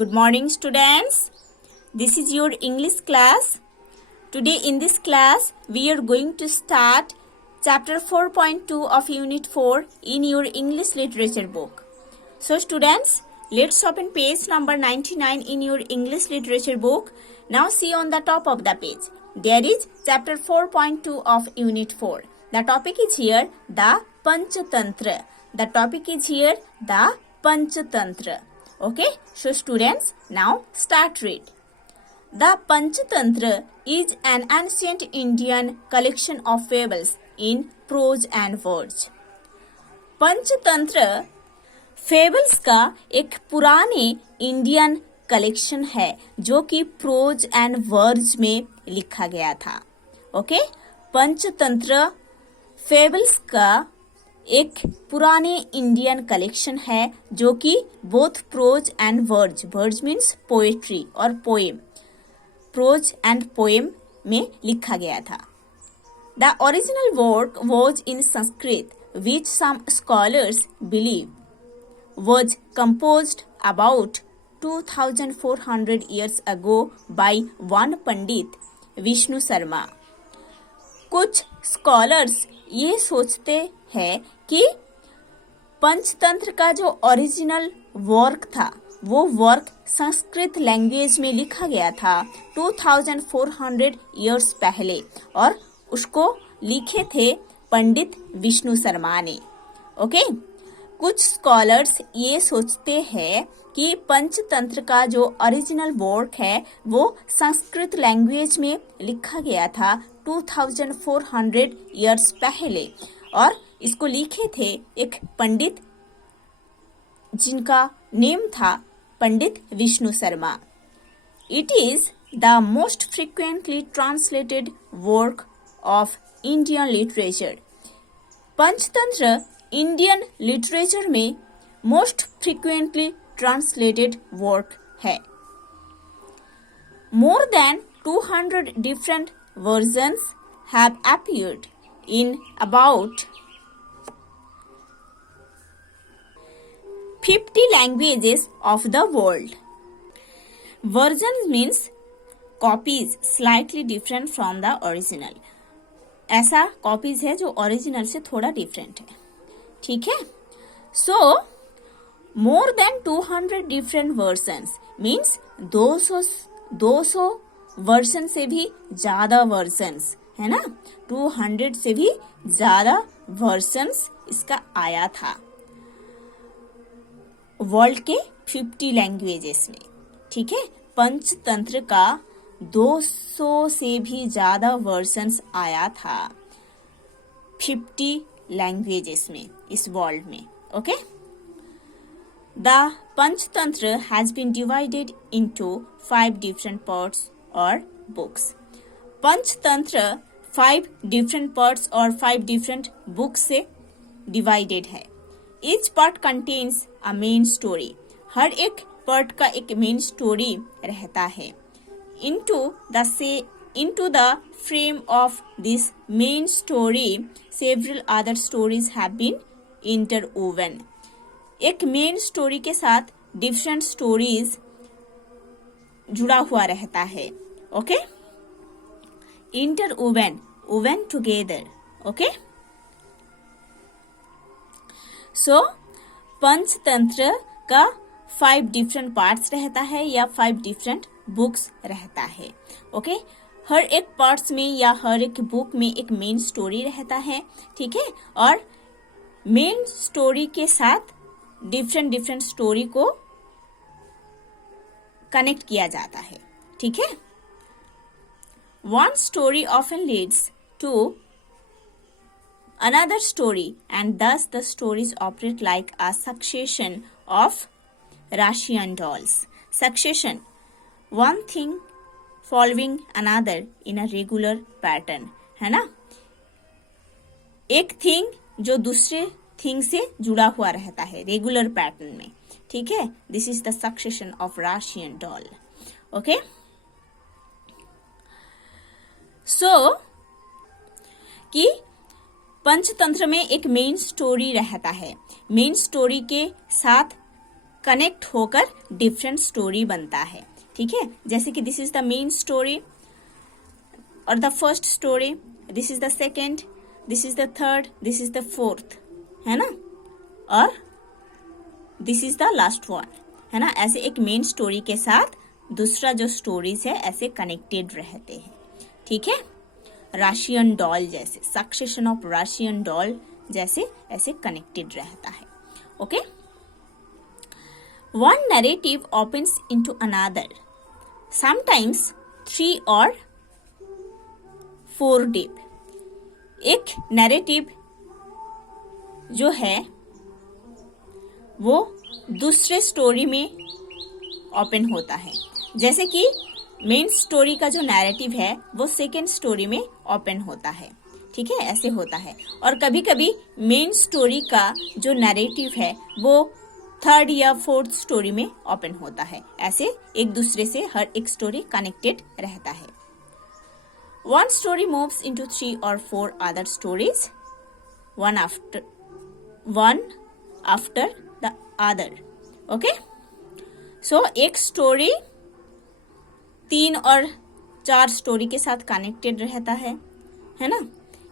Good morning, students. This is your English class. Today in this class, we are going to start chapter 4.2 of unit 4 in your English literature book. So students, let's open page number 99 in your English literature book. Now see on the top of the page. There is chapter 4.2 of unit 4. The topic is here, the Panchatantra. The topic is here, the Panchatantra. Okay, so students, now start read. The Panchatantra is an ancient Indian collection of fables in prose and verse. Panchatantra fables का एक पुराने Indian collection है जो कि pros and verge में लिखा गया था. ओके, पंचतंत्र फेबल्स का एक पुराने इंडियन कलेक्शन है जो कि both prose and verse means poetry और पोएम, प्रोज एंड पोएम में लिखा गया था. The original work was in Sanskrit which some scholars believe was composed about 2400 years ago by one पंडित विष्णु शर्मा. कुछ स्कॉलर्स ये सोचते हैं कि पंचतंत्र का जो ओरिजिनल वर्क था वो वर्क संस्कृत लैंग्वेज में लिखा गया था 2400 इयर्स पहले और उसको लिखे थे पंडित विष्णु शर्मा ने. ओके, कुछ स्कॉलर्स ये सोचते हैं कि पंचतंत्र का जो ओरिजिनल वर्क है वो संस्कृत लैंग्वेज में लिखा गया था 2400 इयर्स पहले और इसको लिखे थे एक पंडित जिनका नेम था Pandit Vishnu Sharma. It is the most frequently translated work of Indian literature. Panchatantra Indian literature में मोस्ट फ्रीक्वेंटली ट्रांसलेटेड वर्क है. More than 200 different versions have appeared in about 50 languages of the world. Versions means copies slightly different from the original. ऐसा copies है जो original से थोड़ा different है. ठीक है, so more than 200 different versions means 200 version से भी ज्यादा वर्जन्स है ना. 200 से भी ज्यादा वर्जन्स इसका आया था वर्ल्ड के 50 लैंग्वेजेस में. ठीक है, पंचतंत्र का 200 से भी ज्यादा वर्जन्स आया था 50 लैंग्वेजेस में इस वर्ल्ड में. Okay, the Panchatantra has been divided into 5 different parts or books. Panchatantra 5 different parts और 5 डिफरेंट बुक्स से डिवाइडेड है. Each part contains a main story. हर एक पार्ट का एक मेन स्टोरी रहता है. Into the frame of this main story, several other stories have been interwoven. एक मेन स्टोरी के साथ डिफरेंट स्टोरीज जुड़ा हुआ रहता है. Okay, interwoven, woven together. Okay, so Panchatantra का 5 डिफरेंट पार्ट्स रहता है या 5 डिफरेंट बुक्स रहता है. ओके, हर एक पार्ट्स में या हर एक बुक में एक मेन स्टोरी रहता है. ठीक है, और मेन स्टोरी के साथ डिफरेंट स्टोरी को कनेक्ट किया जाता है. ठीक है, one story often leads to another story and thus the stories operate like a succession of Russian dolls. Succession, one thing following another in a regular pattern, है ना. एक थिंग जो दूसरे थिंग से जुड़ा हुआ रहता है रेगुलर पैटर्न में. ठीक है, this is the succession of Russian doll. Okay, so कि पंचतंत्र में एक मेन स्टोरी रहता है. मेन स्टोरी के साथ कनेक्ट होकर डिफरेंट स्टोरी बनता है, ठीक है। जैसे कि this is the main story और the first story, this is the second, this is the third, this is the fourth, है ना, और this is the last one, है ना। ऐसे एक मेन स्टोरी के साथ दूसरा जो स्टोरीज है ऐसे कनेक्टेड रहते हैं, ठीक है। रशियन डॉल जैसे, सक्सेशन ऑफ रशियन डॉल जैसे ऐसे कनेक्टेड रहता है, okay. One narrative opens into another, sometimes 3 or 4 deep. एक नैरेटिव जो है वो दूसरे स्टोरी में ओपन होता है। जैसे कि मेन स्टोरी का जो नैरेटिव है वो सेकेंड स्टोरी में ओपन होता है, ठीक है, ऐसे होता है। और कभी कभी मेन स्टोरी का जो नैरेटिव है वो थर्ड या फोर्थ स्टोरी में ओपन होता है। ऐसे एक दूसरे से हर एक स्टोरी कनेक्टेड रहता है। One story moves into 3 or 4 other stories, one after the other, okay. So एक स्टोरी 3 और 4 स्टोरी के साथ कनेक्टेड रहता है ना।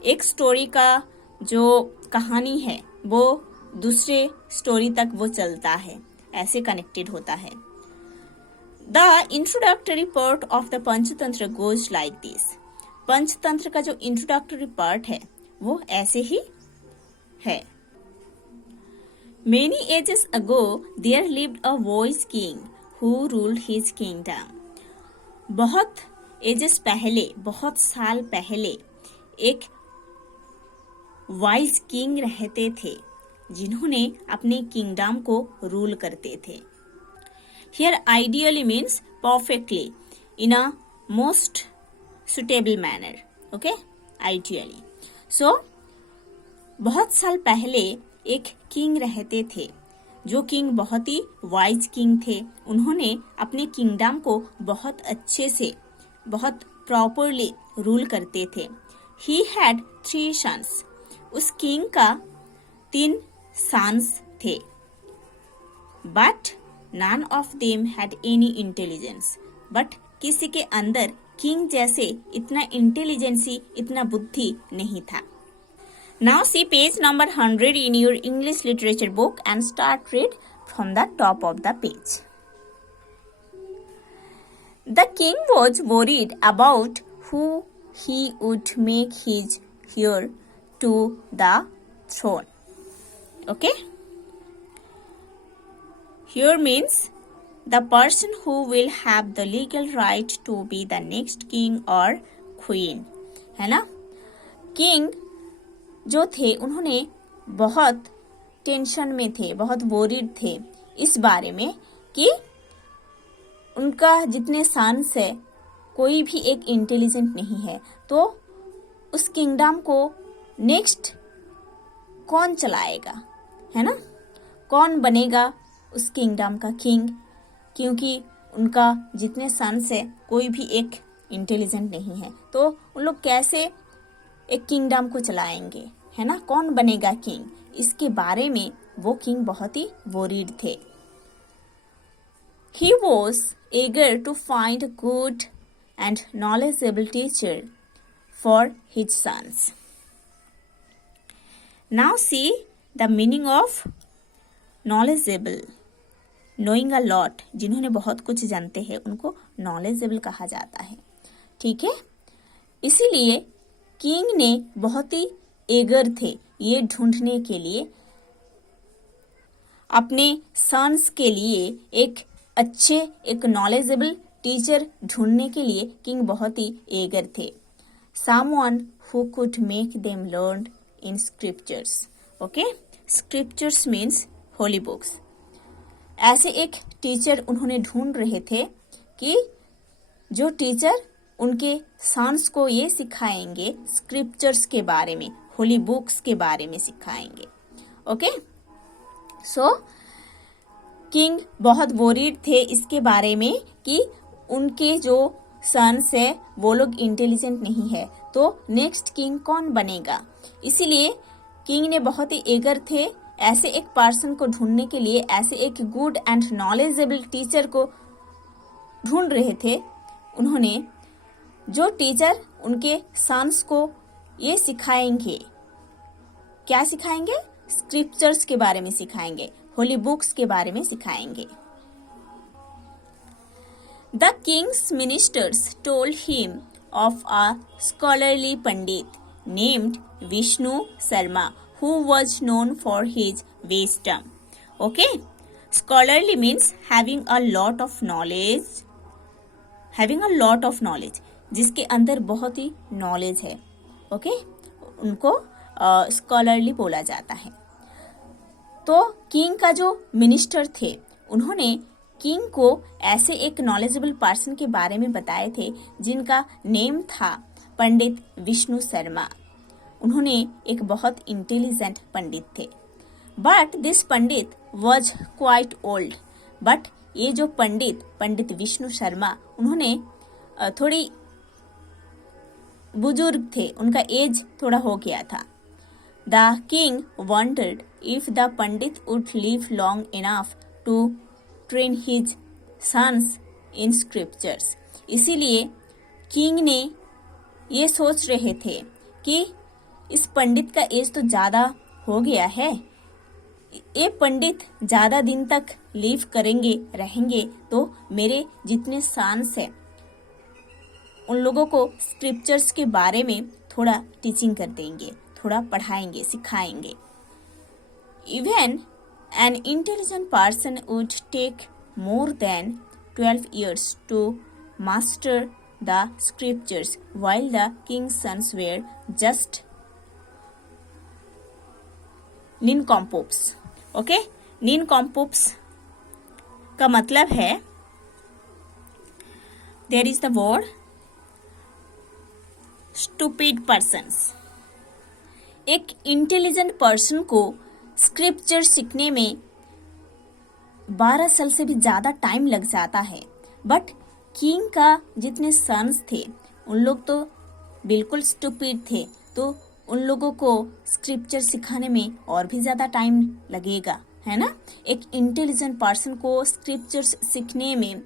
एक स्टोरी का जो कहानी है वो दूसरे स्टोरी तक वो चलता है, ऐसे कनेक्टेड होता है। The introductory part of the Panchatantra goes like this. Panchatantra का जो इंट्रोडक्टरी पार्ट है वो ऐसे ही है। Many ages ago there lived a wise king who ruled his kingdom. बहुत एजेस पहले, बहुत साल पहले एक वाइज किंग रहते थे जिन्होंने अपने किंगडम को रूल करते थे। Here ideally means perfectly in a most suitable manner, okay? Ideally. So बहुत साल पहले एक किंग रहते थे जो किंग बहुत ही वाइज किंग थे। उन्होंने अपने किंगडम को बहुत अच्छे से, बहुत प्रॉपरली रूल करते थे। He had 3 sons. उस किंग का 3 सन्स थे। But none of them had any intelligence. But किसी के अंदर किंग जैसे इतना इंटेलिजेंसी, इतना बुद्धि नहीं था। Now see page number 100 in your English literature book and start read from the top of the page. The king was worried about who he would make his heir to the throne. Okay? Heir means the person who will have the legal right to be the next king or queen. है ना? King जो थे उन्होंने बहुत tension में थे, बहुत वोरिड थे इस बारे में कि उनका जितने सन्स है कोई भी एक इंटेलिजेंट नहीं है, तो उस किंगडम को नेक्स्ट कौन चलाएगा, है ना, कौन बनेगा उस किंगडम का किंग, क्योंकि उनका जितने सन्स है कोई भी एक इंटेलिजेंट नहीं है, तो उन लोग कैसे एक किंगडम को चलाएंगे, है ना, कौन बनेगा किंग, इसके बारे में वो किंग बहुत ही वोरिड थे। He was eager to find a good and knowledgeable teacher for his sons. Now see the meaning of knowledgeable. Knowing a lot, जिन्होंने बहुत कुछ जानते हैं उनको knowledgeable कहा जाता है, ठीक है। इसीलिए किंग ने बहुत ही एगर थे ये ढूंढने के लिए, अपने सन्स के लिए एक अच्छे, एक नॉलेजेबल टीचर ढूंढने के लिए किंग बहुत ही एगर थे। Someone who could make them learn in scriptures. Okay? Scriptures means holy books. ऐसे एक टीचर उन्होंने ढूंढ रहे थे कि जो टीचर उनके सन्स को ये सिखाएंगे स्क्रिप्चर्स के बारे में, होली बुक्स के बारे में सिखाएंगे। ओके, सो किंग बहुत वोरिड थे इसके बारे में कि उनके जो सन्स है वो लोग इंटेलिजेंट नहीं है, तो नेक्स्ट किंग कौन बनेगा। इसीलिए किंग ने बहुत ही एगर थे ऐसे एक पर्सन को ढूंढने के लिए, ऐसे एक गुड एंड नॉलेजेबल टीचर को ढूंढ रहे थे। उन्होंने जो टीचर उनके सन्स को ये सिखाएंगे, क्या सिखाएंगे? स्क्रिप्चर्स के बारे में सिखाएंगे, होली बुक्स के बारे में सिखाएंगे। The king's ministers told him of a scholarly pandit named Vishnu Sharma who was known for his wisdom. Okay? Scholarly means having a lot of knowledge. Having a lot of knowledge. जिसके अंदर बहुत ही knowledge है। Okay? उनको scholarly बोला जाता है। तो king का जो मिनिस्टर थे, उन्होंने किंग को ऐसे एक नॉलेजेबल पर्सन के बारे में बताए थे जिनका नेम था पंडित विष्णु शर्मा। उन्होंने एक बहुत इंटेलिजेंट पंडित थे। But this Pandit was quite old. But ये जो पंडित विष्णु शर्मा, उन्होंने थोड़ी बुजुर्ग थे, उनका एज थोड़ा हो गया था। The king wondered if the pandit would live long enough to train his sons in scriptures. इसीलिए किंग ने ये सोच रहे थे कि इस पंडित का एज तो ज़्यादा हो गया है, ये पंडित ज़्यादा दिन तक लिव करेंगे, रहेंगे, तो मेरे जितने सन्स हैं उन लोगों को स्क्रिप्चर्स के बारे में थोड़ा टीचिंग कर देंगे, थोड़ा पढ़ाएंगे, सिखाएंगे। Even an intelligent person would take more than 12 years to master the scriptures, while the king's sons were just nincompoops. Okay? Nincompoops का मतलब है, there is the word stupid persons. एक इंटेलिजेंट पर्सन को स्क्रिप्चर सीखने में 12 साल से भी ज़्यादा टाइम लग जाता है। बट किंग का जितने सन्स थे उन लोग तो बिल्कुल स्टूपिड थे, तो उन लोगों को स्क्रिप्चर सिखाने में और भी ज़्यादा टाइम लगेगा, है ना। एक इंटेलिजेंट पर्सन को स्क्रिप्चर्स सीखने में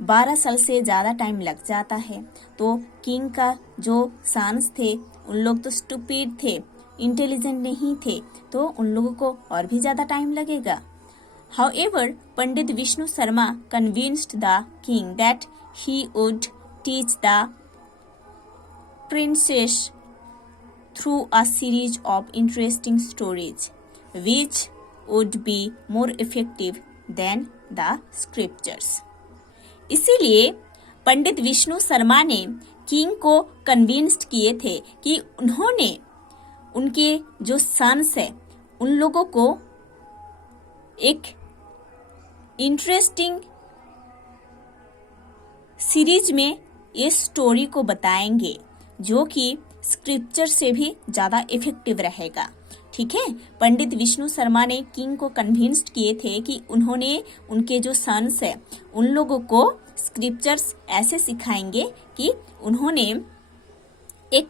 12 साल से ज़्यादा टाइम लग जाता है, तो किंग का जो सन्स थे उन लोग तो स्टूपिड थे, इंटेलिजेंट नहीं थे, तो उन लोगों को और भी ज़्यादा टाइम लगेगा। However, Pandit Vishnu Sharma convinced the king that he would teach the princess through a series of interesting stories, which would be more effective than the scriptures. इसीलिए पंडित विष्णु शर्मा ने किंग को कन्विंस्ड किए थे कि उन्होंने उनके जो सन्स है उन लोगों को एक इंटरेस्टिंग सीरीज में ये स्टोरी को बताएंगे जो कि स्क्रिप्चर से भी ज़्यादा इफेक्टिव रहेगा। ठीक है, पंडित विष्णु शर्मा ने किंग को कन्विंस्ड किए थे कि उन्होंने उनके जो सन्स है उन लोगों को स्क्रिप्चर्स ऐसे सिखाएंगे कि उन्होंने एक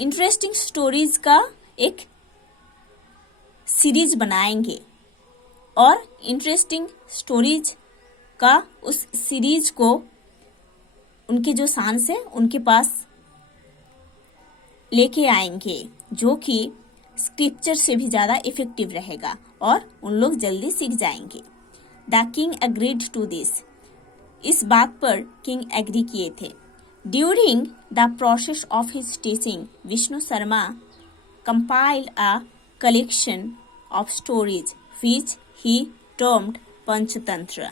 इंटरेस्टिंग स्टोरीज का एक सीरीज बनाएंगे और इंटरेस्टिंग स्टोरीज का उस सीरीज को उनके जो सन्स है उनके पास लेके आएंगे, जो कि स्क्रिप्चर से भी ज़्यादा इफेक्टिव रहेगा और उन लोग जल्दी सीख जाएंगे। The king agreed to this. इस बात पर किंग एग्री किए थे। During the process of his teaching, Vishnu Sharma compiled a collection of stories which he termed Panchatantra.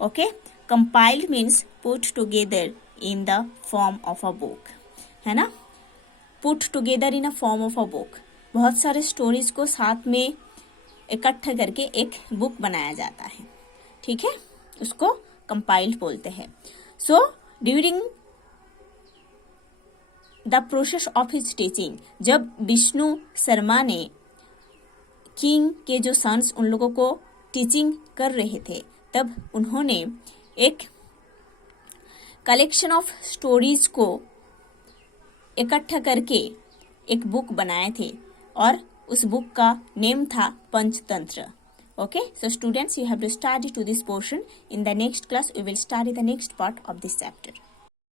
Okay, compiled means put together in the form of a book, है ना। Put together in a form of a book, बहुत सारे stories को साथ में इकट्ठा करके एक बुक बनाया जाता है। ठीक है, उसको कंपाइल्ड बोलते हैं। So during the process of his teaching, जब विष्णु शर्मा ने किंग के जो सन्स उन लोगों को टीचिंग कर रहे थे, तब उन्होंने एक कलेक्शन ऑफ स्टोरीज को इकट्ठा करके एक बुक बनाए थे और उस बुक का नेम था Panchatantra. Okay, so students, you have to study to this portion. In the next class, we will study the next part of this chapter.